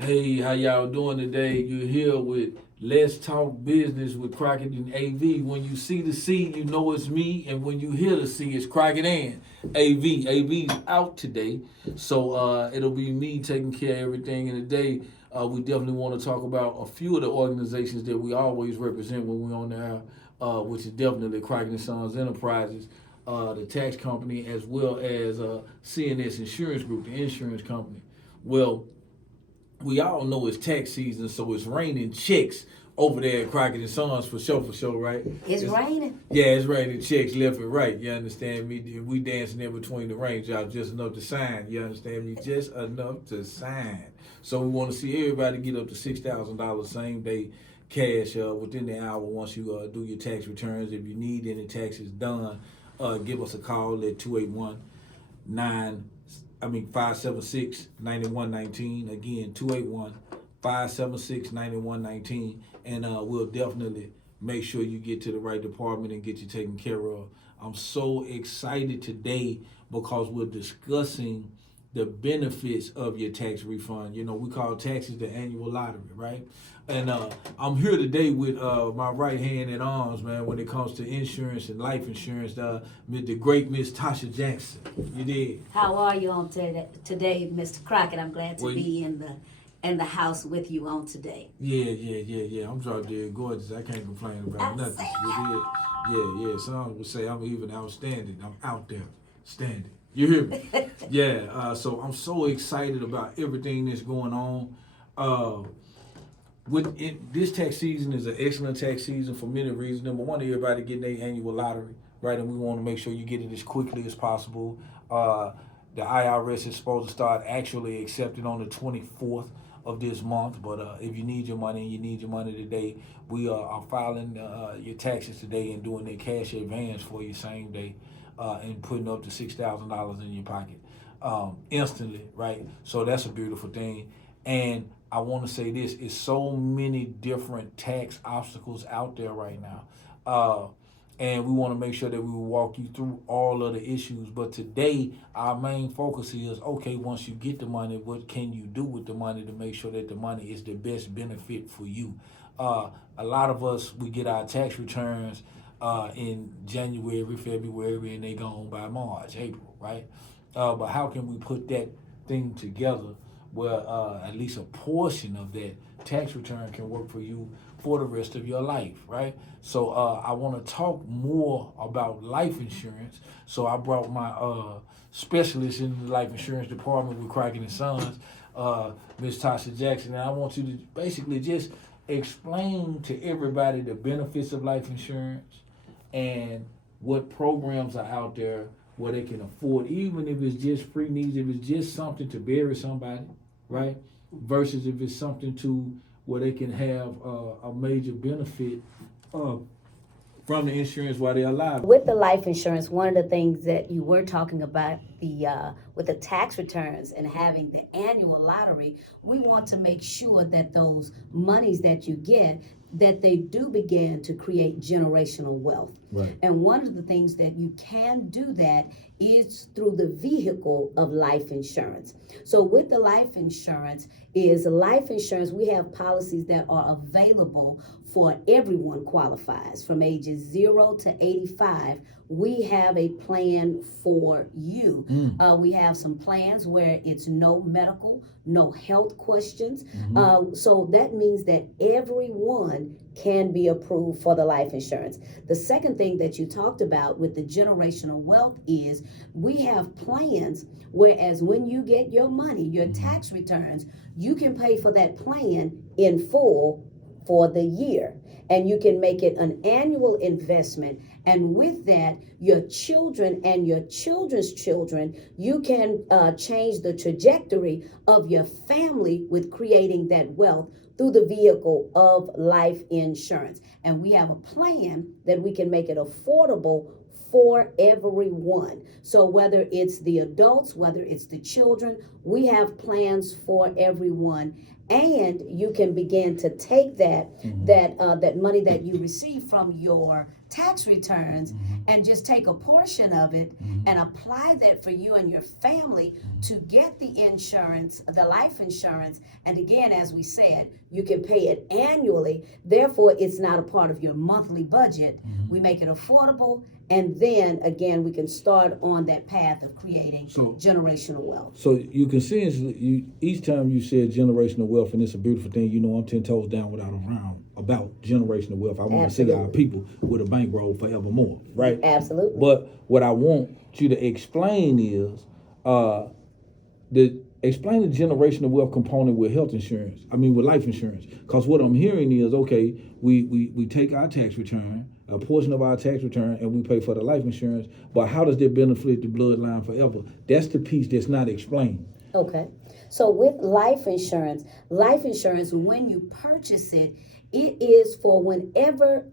Hey, how y'all doing today? You're here with Let's Talk Business with Crockett and AV. When you see the C, you know it's me, and when you hear the C, it's Crockett and AV. AV's out today, so it'll be me taking care of everything. And today, we definitely want to talk about a few of the organizations that we always represent when we're on there, which is definitely Crockett and Sons Enterprises, the tax company, as well as CNS Insurance Group, the insurance company. Well, we all know it's tax season, so it's raining checks over there at Crockett and Sons for sure, right? It's raining. Yeah, it's raining checks left and right. You understand me? We dancing in between the raindrops just enough to sign. You understand me? Just enough to sign. So we want to see everybody get up to $6,000 same day cash within the hour once you do your tax returns. If you need any taxes done, give us a call at 281 576-9119. Again, 281-576-9119. And we'll definitely make sure you get to the right department and get you taken care of. I'm so excited today because we're discussing the benefits of your tax refund. You know, we call taxes the annual lottery, right? And I'm here today with my right hand in arms, man, when it comes to insurance and life insurance, the great Miss Tarsha Jackson. You did. How are you on today, Mr. Crockett? I'm glad to be in the house with you on today. Yeah. I'm drop dead gorgeous. I can't complain about nothing. You did. Yeah. Some would say I'm even outstanding. I'm out there standing. You hear me? Yeah. So I'm so excited about everything that's going on. This tax season is an excellent tax season for many reasons. Number one, everybody getting their annual lottery, right? And we want to make sure you get it as quickly as possible. The IRS is supposed to start actually accepting on the 24th of this month. But if you need your money and you need your money today, we are filing your taxes today and doing a cash advance for you same day and putting up to $6,000 in your pocket instantly, right? So that's a beautiful thing. And I want to say this: is so many different tax obstacles out there right now, and we want to make sure that we will walk you through all of the issues. But today, our main focus is okay. Once you get the money, what can you do with the money to make sure that the money is the best benefit for you? A lot of us, we get our tax returns in January, February, and they gone by March, April, right? But how can we put that thing together where at least a portion of that tax return can work for you for the rest of your life, right? So I want to talk more about life insurance. So I brought my specialist in the life insurance department with Crockett and Sons, Ms. Tarsha Jackson, and I want you to basically just explain to everybody the benefits of life insurance and what programs are out there where they can afford, even if it's just free needs, if it's just something to bury somebody, right? Versus if it's something to where they can have a major benefit from the insurance while they're alive. With the life insurance, one of the things that you were talking about with the tax returns and having the annual lottery, we want to make sure that those monies that you get, that they do begin to create generational wealth. Right. And one of the things that you can do that is through the vehicle of life insurance. So with the life insurance, we have policies that are available for everyone qualifies from ages 0 to 85. We have a plan for you. We have some plans where it's no medical, no health questions. So that means that everyone can be approved for the life insurance. The second thing that you talked about with the generational wealth is we have plans, whereas when you get your money, your tax returns, you can pay for that plan in full for the year. And you can make it an annual investment. And with that, your children and your children's children, you can change the trajectory of your family with creating that wealth through the vehicle of life insurance. And we have a plan that we can make it affordable for everyone. So whether it's the adults, whether it's the children, we have plans for everyone. And you can begin to take that that money that you receive from your tax returns and just take a portion of it and apply that for you and your family to get the insurance, the life insurance. And again, as we said, you can pay it annually. Therefore, it's not a part of your monthly budget. We make it affordable. And then again, we can start on that path of creating generational wealth. So you can see, each time you said generational wealth, and it's a beautiful thing. You know, I'm 10 toes down without a round about generational wealth. I want to see our people with a bankroll forevermore, right? Absolutely. But what I want you to explain is explain the generational wealth component with health insurance. I mean, with life insurance. Because what I'm hearing is, okay, we take our tax return, a portion of our tax return, and we pay for the life insurance. But how does that benefit the bloodline forever? That's the piece that's not explained. Okay. So with life insurance, when you purchase it, it is for whenever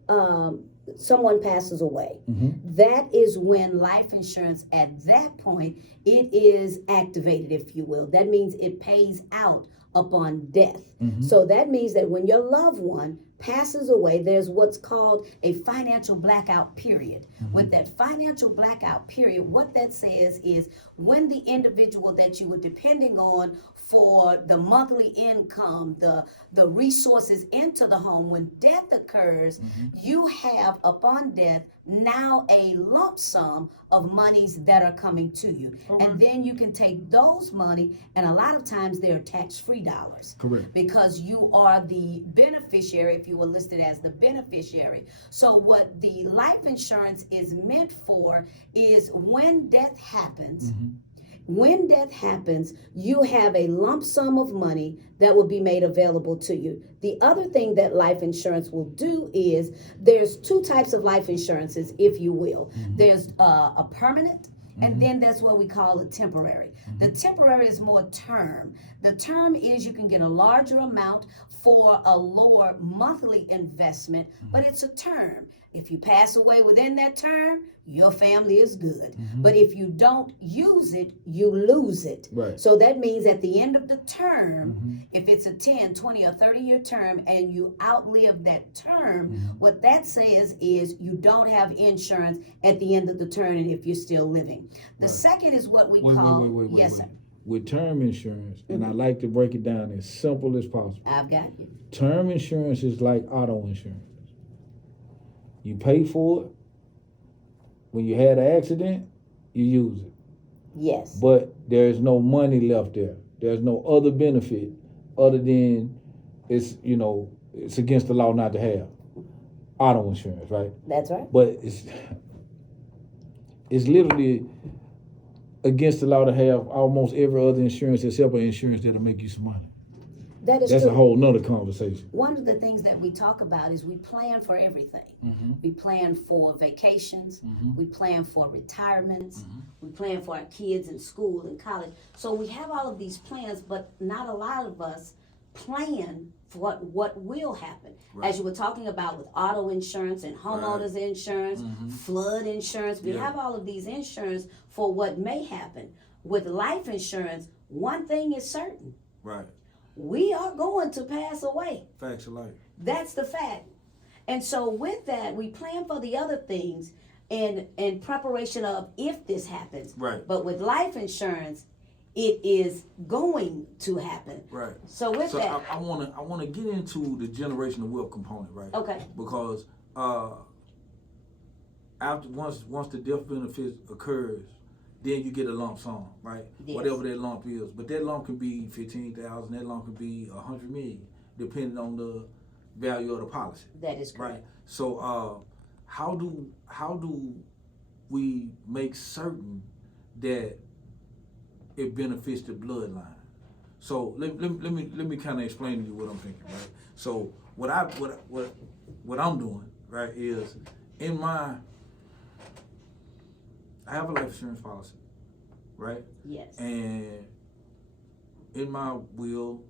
someone passes away. That is when life insurance, at that point, it is activated, if you will. That means it pays out upon death. So that means that when your loved one passes away, there's what's called a financial blackout period. With that financial blackout period, what that says is when the individual that you were depending on for the monthly income, the resources into the home, when death occurs, you have upon death now a lump sum of monies that are coming to you. And then you can take those money, and a lot of times they're tax-free dollars. Correct. Because you are the beneficiary, if you were listed as the beneficiary. So what the life insurance is meant for is when death happens, when death happens, you have a lump sum of money that will be made available to you. The other thing that life insurance will do is there's two types of life insurances, if you will. There's a permanent, and then that's what we call a temporary. The temporary is more term. The term is you can get a larger amount for a lower monthly investment, but it's a term. If you pass away within that term, your family is good. But if you don't use it, you lose it. Right. So that means at the end of the term, if it's a 10, 20, or 30-year term and you outlive that term, what that says is you don't have insurance at the end of the term and if you're still living. The second is what we call... Yes, sir. With term insurance, and I like to break it down as simple as possible. I've got you. Term insurance is like auto insurance. You pay for it. When you had an accident, you use it. Yes. But there's no money left there. There's no other benefit other than it's against the law not to have auto insurance, right? That's right. But it's literally against the law to have almost every other insurance except for insurance that'll make you some money. That's true. a whole nother conversation. One of the things that we talk about is we plan for everything. We plan for vacations. We plan for retirements. We plan for our kids in school and college. So we have all of these plans, but not a lot of us plan for what will happen. Right. As you were talking about with auto insurance and homeowners insurance, flood insurance, we have all of these insurance for what may happen. With life insurance, one thing is certain. Right. We are going to pass away. Facts of life. That's the fact. And so with that, we plan for the other things in preparation of if this happens. Right. But with life insurance, it is going to happen. Right. So with that, I wanna get into the generational wealth component, right? Okay. Because after once the death benefit occurs, then you get a lump sum, right? Yes. Whatever that lump is. But that lump can be 15,000, that lump can be 100 million, depending on the value of the policy. That is correct. Right. So how do we make certain that it benefits the bloodline? So let me kind of explain to you what I'm thinking, right? So what I'm doing, right, is I have a life insurance policy, right? Yes. And in my will,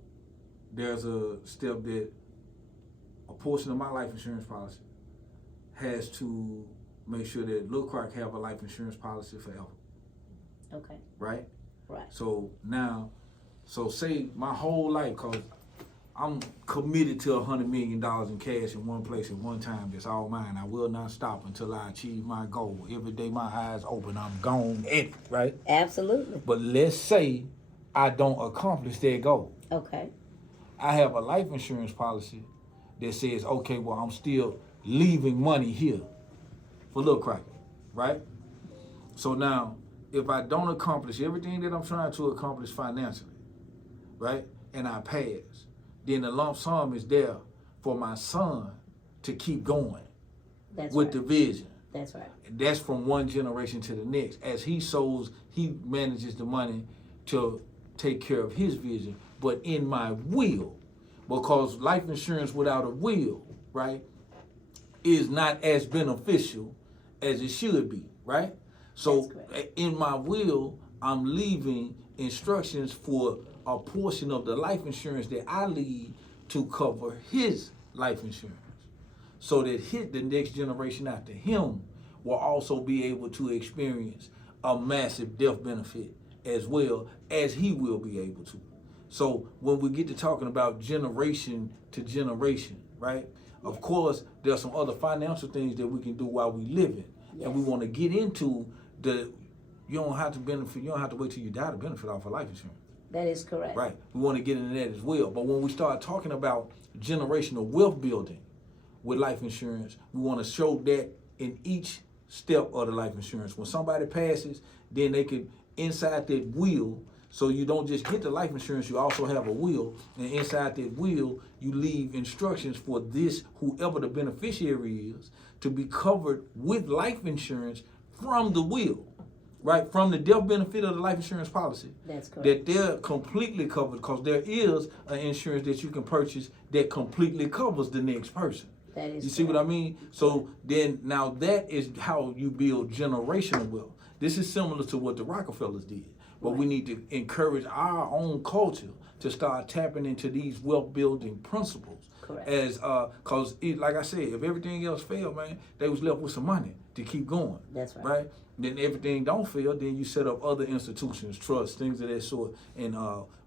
there's a step that a portion of my life insurance policy has to make sure that Lil Croc have a life insurance policy forever. Okay. Right? Right. So now, say my whole life, cause I'm committed to $100 million in cash in one place at one time. That's all mine. I will not stop until I achieve my goal. Every day my eyes open, I'm gone at it, right? Absolutely. But let's say I don't accomplish that goal. Okay. I have a life insurance policy that says, okay, well, I'm still leaving money here for Lil Croc, right? So now, if I don't accomplish everything that I'm trying to accomplish financially, right, and I pass, then the lump sum is there for my son to keep going with the vision. That's right. That's from one generation to the next. As he sows, he manages the money to take care of his vision. But in my will, because life insurance without a will, right, is not as beneficial as it should be, right? So in my will, I'm leaving instructions for a portion of the life insurance that I leave to cover his life insurance, so that the next generation after him will also be able to experience a massive death benefit as well as he will be able to. So when we get to talking about generation to generation, right? Of course, there's some other financial things that we can do while we living, and we want to get into the. You don't have to benefit. You don't have to wait till you die to benefit off of life insurance. That is correct. Right. We want to get into that as well. But when we start talking about generational wealth building with life insurance, we want to show that in each step of the life insurance. When somebody passes, then they can, inside that will, so you don't just get the life insurance, you also have a will. And inside that will, you leave instructions for this, whoever the beneficiary is, to be covered with life insurance from the will. Right, from the death benefit of the life insurance policy. That's correct. That they're completely covered, because there is an insurance that you can purchase that completely covers the next person. That is. You see what I mean? So then, now that is how you build generational wealth. This is similar to what the Rockefellers did, but we need to encourage our own culture to start tapping into these wealth building principles. Correct. As cause like I said, if everything else failed, man, they was left with some money to keep going. That's right. Right? Then everything don't fail, then you set up other institutions, trusts, things of that sort, and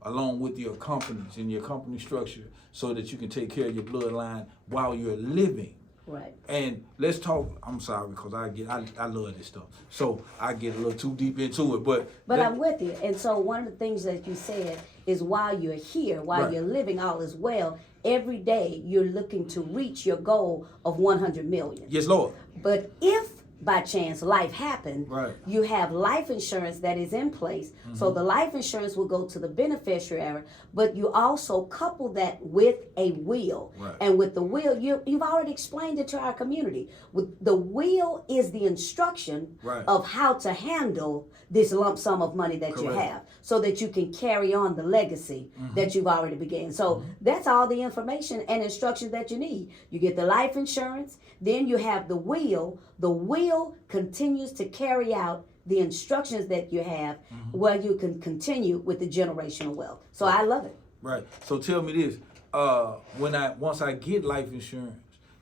along with your companies and your company structure, so that you can take care of your bloodline while you're living. Right. And let's talk. I'm sorry, because I love this stuff, so I get a little too deep into it. But I'm with you. And so one of the things that you said is, while you're here, while you're living, all is well. Every day you're looking to reach your goal of 100 million. Yes, Lord. But if by chance life happened, you have life insurance that is in place. So the life insurance will go to the beneficiary, but you also couple that with a will. And with the will, you've already explained it to our community. With the will is the instruction of how to handle this lump sum of money that you have, so that you can carry on the legacy that you've already began. So that's all the information and instructions that you need. You get the life insurance, then you have the will. The will continues to carry out the instructions that you have, where you can continue with the generational wealth. So I love it. Right. So tell me this: once I get life insurance,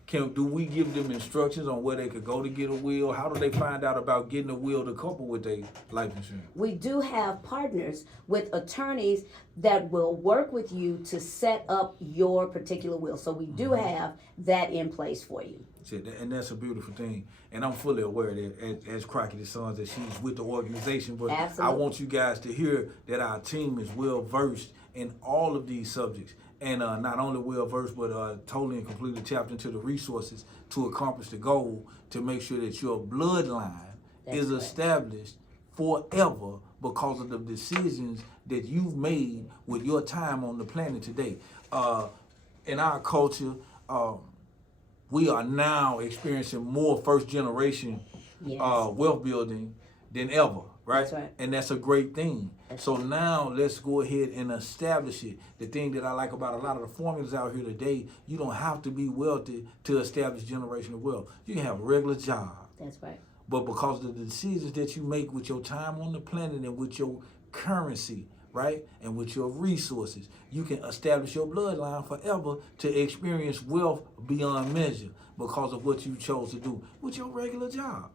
do we give them instructions on where they could go to get a will? How do they find out about getting a will to couple with their life insurance? We do have partners with attorneys that will work with you to set up your particular will. So we do have that in place for you. And that's a beautiful thing. And I'm fully aware that as Crockett Sons, that she's with the organization. But I want you guys to hear that our team is well versed in all of these subjects. And not only well versed, but totally and completely tapped into the resources to accomplish the goal, to make sure that your bloodline is established forever because of the decisions that you've made with your time on the planet today. In our culture, we are now experiencing more first generation wealth building than ever, right? That's right. And that's a great thing. So now let's go ahead and establish it. The thing that I like about a lot of the formulas out here today, you don't have to be wealthy to establish generational wealth. You can have a regular job. That's right. But because of the decisions that you make with your time on the planet and with your currency, right? And with your resources, you can establish your bloodline forever to experience wealth beyond measure because of what you chose to do with your regular job.